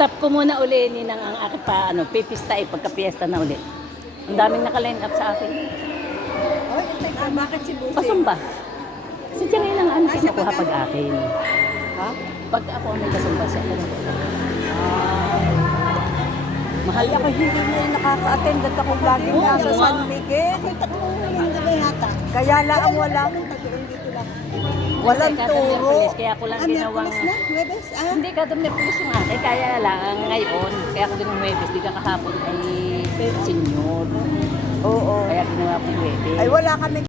stop ko muna uli ni nang ang aking pa, pipista pagka-piesta na uli. Ang daming naka-line up sa akin. Oy, teka, bakit si Busi? Pasumba. Kasi siya ngayon ang anak kinukuha pag akin. Ha? Pag ako may kasumba siya. Mahal ako, hindi mo nakaka-attend at ako laging nasa San Miguel. Kaya lang walang turo. Kaya ako lang ginawang... Hindi ka doon may pulis yung akin. Kaya lang ngayon, kaya ako din ng Huwebes. Di ka kahapon ay senior. Oo. Kaya ginawa ko Huwebes. Ay wala kami